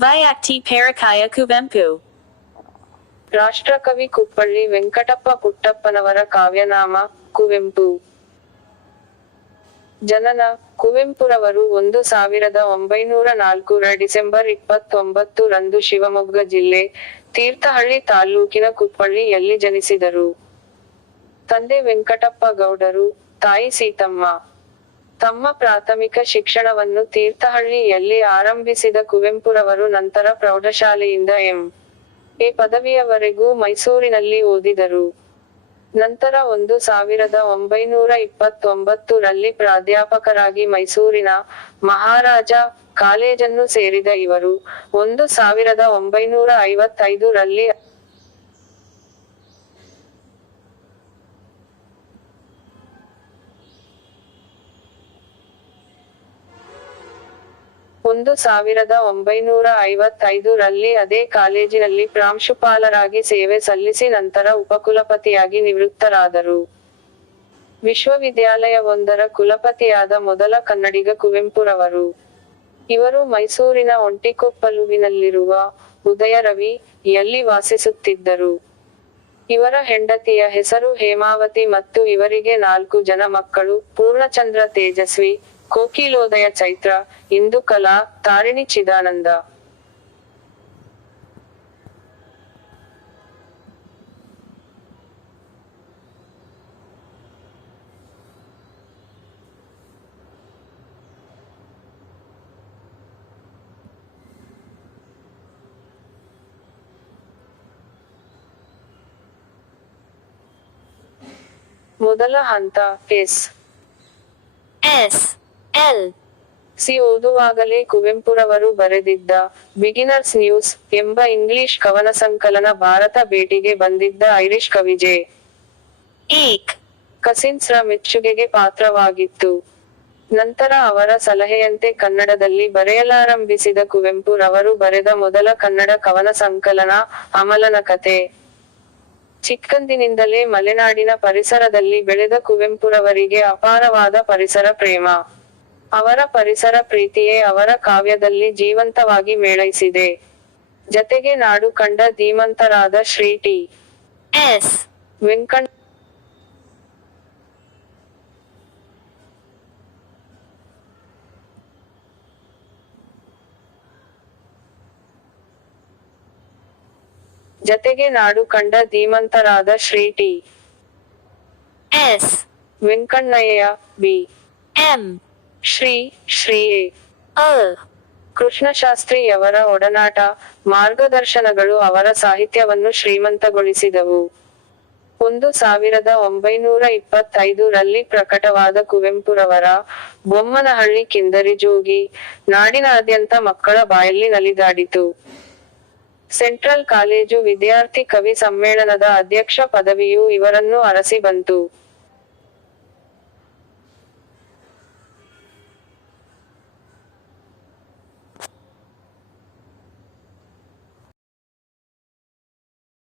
Vyakti ಪೇರಕಾಯ Kuvempu ರಾಷ್ಟ್ರಕವಿ ಕುಪ್ಪಳ್ಳಿ ವೆಂಕಟಪ್ಪ ಪುಟ್ಟಪ್ಪನವರ ಕಾವ್ಯನಾಮ ಕುವೆಂಪು ಜನನ ಕುವೆಂಪುರವರು ಒಂದು ಸಾವಿರದ ಒಂಬೈನೂರ ನಾಲ್ಕರ ಡಿಸೆಂಬರ್ ಇಪ್ಪತ್ತೊಂಬತ್ತು ರಂದು ಶಿವಮೊಗ್ಗ ಜಿಲ್ಲೆ ತೀರ್ಥಹಳ್ಳಿ ತಾಲ್ಲೂಕಿನ ಕುಪ್ಪಳ್ಳಿಯಲ್ಲಿ ಜನಿಸಿದರು ತಂದೆ ವೆಂಕಟಪ್ಪ ಗೌಡರು ತಾಯಿ ಸೀತಮ್ಮ ತಮ್ಮ ಪ್ರಾಥಮಿಕ ಶಿಕ್ಷಣವನ್ನು ತೀರ್ಥಹಳ್ಳಿಯಲ್ಲಿ ಆರಂಭಿಸಿದ ಕುವೆಂಪುರವರು ನಂತರ ಪ್ರೌಢಶಾಲೆಯಿಂದ ಎಂ. ಎ. ಪದವಿಯವರೆಗೂ ಮೈಸೂರಿನಲ್ಲಿ ಓದಿದರು. ನಂತರ ಒಂದು ಸಾವಿರದ ಒಂಬೈನೂರ ಇಪ್ಪತ್ತೊಂಬತ್ತರಲ್ಲಿ ಪ್ರಾಧ್ಯಾಪಕರಾಗಿ ಮೈಸೂರಿನ ಮಹಾರಾಜ ಕಾಲೇಜನ್ನು ಸೇರಿದ ಇವರು. ಒಂದು ಸಾವಿರದ ಒಂಬೈನೂರ ಐವತ್ತೈದು ಒಂದು ಸಾವಿರದ ಒಂಬೈನೂರ ಐವತ್ತೈದು ರಲ್ಲಿ ಅದೇ ಕಾಲೇಜಿನಲ್ಲಿ ಪ್ರಾಂಶುಪಾಲರಾಗಿ ಸೇವೆ ಸಲ್ಲಿಸಿ ನಂತರ ಉಪಕುಲಪತಿಯಾಗಿ ನಿವೃತ್ತರಾದರು. ವಿಶ್ವವಿದ್ಯಾಲಯವೊಂದರ ಕುಲಪತಿಯಾದ ಮೊದಲ ಕನ್ನಡಿಗ ಕುವೆಂಪುರವರು. ಇವರು ಮೈಸೂರಿನ ಒಂಟಿಕೊಪ್ಪಲುವಿನಲ್ಲಿರುವ ಉದಯರವಿ ಯಲ್ಲಿ ವಾಸಿಸುತ್ತಿದ್ದರು. ಇವರ ಹೆಂಡತಿಯ ಹೆಸರು ಹೇಮಾವತಿ ಮತ್ತು ಇವರಿಗೆ ನಾಲ್ಕು ಜನ ಮಕ್ಕಳು, ಪೂರ್ಣಚಂದ್ರ ತೇಜಸ್ವಿ ಕೋಕಿಲೋದಯ ಚೈತ್ರ ಇಂದುಕಲಾ ತಾರಿಣಿ ಚಿದಾನಂದ ಮೊದಲ ಹಂತ ಎಸ್ S. L. ಸಿ ಓದುವಾಗಲೇ ಕುವೆಂಪುರವರು ಬರೆದಿದ್ದ ಬಿಗಿನರ್ಸ್ ನ್ಯೂಸ್ ಎಂಬ ಇಂಗ್ಲಿಷ್ ಕವನ ಸಂಕಲನ ಭಾರತ ಭೇಟಿಗೆ ಬಂದಿದ್ದ ಐರಿಷ್ ಕವಿಜೆ. ಕಸಿನ್ಸ್ ರ ಮೆಚ್ಚುಗೆಗೆ ಪಾತ್ರವಾಗಿತ್ತು. ನಂತರ ಅವರ ಸಲಹೆಯಂತೆ ಕನ್ನಡದಲ್ಲಿ ಬರೆಯಲಾರಂಭಿಸಿದ ಕುವೆಂಪು ರವರು ಬರೆದ ಮೊದಲ ಕನ್ನಡ ಕವನ ಸಂಕಲನ ಅಮಲನ ಕತೆ. ಚಿಕ್ಕಂದಿನಿಂದಲೇ ಮಲೆನಾಡಿನ ಪರಿಸರದಲ್ಲಿ ಬೆಳೆದ ಕುವೆಂಪುರವರಿಗೆ ಅಪಾರವಾದ ಪರಿಸರ ಪ್ರೇಮ. ಅವರ ಪರಿಸರ ಪ್ರೀತಿಯೇ ಅವರ ಕಾವ್ಯದಲ್ಲಿ ಜೀವಂತವಾಗಿ ಮೇಳೈಸಿದೆ. ಜತೆಗೆ ನಾಡು ಕಂಡ ಧೀಮಂತರಾದ ಶ್ರೀ ಟಿ. ಎಸ್. ವೆಂಕಣ್ಣ ಜತೆಗೆ ನಾಡು ಕಂಡ ಧೀಮಂತರಾದ Shri T. S. Venkannaiah B. M. Shri Shri. O. ಕೃಷ್ಣಶಾಸ್ತ್ರಿಯವರ ಒಡನಾಟ, ಮಾರ್ಗದರ್ಶನಗಳು ಅವರ ಸಾಹಿತ್ಯವನ್ನು ಶ್ರೀಮಂತಗೊಳಿಸಿದವು ಒಂದು ಸಾವಿರದ ಒಂಬೈನೂರ ಇಪ್ಪತ್ತೈದು ರಲ್ಲಿ ಪ್ರಕಟವಾದ ಕುವೆಂಪುರವರ ಬೊಮ್ಮನಹಳ್ಳಿ ಕಿಂದರಿ ಜೋಗಿ ನಾಡಿನಾದ್ಯಂತ ಮಕ್ಕಳ ಬಾಯಲ್ಲಿ ನಲಿದಾಡಿತು ಸೆಂಟ್ರಲ್ ಕಾಲೇಜು ವಿದ್ಯಾರ್ಥಿ ಕವಿ ಸಮ್ಮೇಳನದ ಅಧ್ಯಕ್ಷ ಪದವಿಯು ಇವರನ್ನು ಅರಸಿ ಬಂತು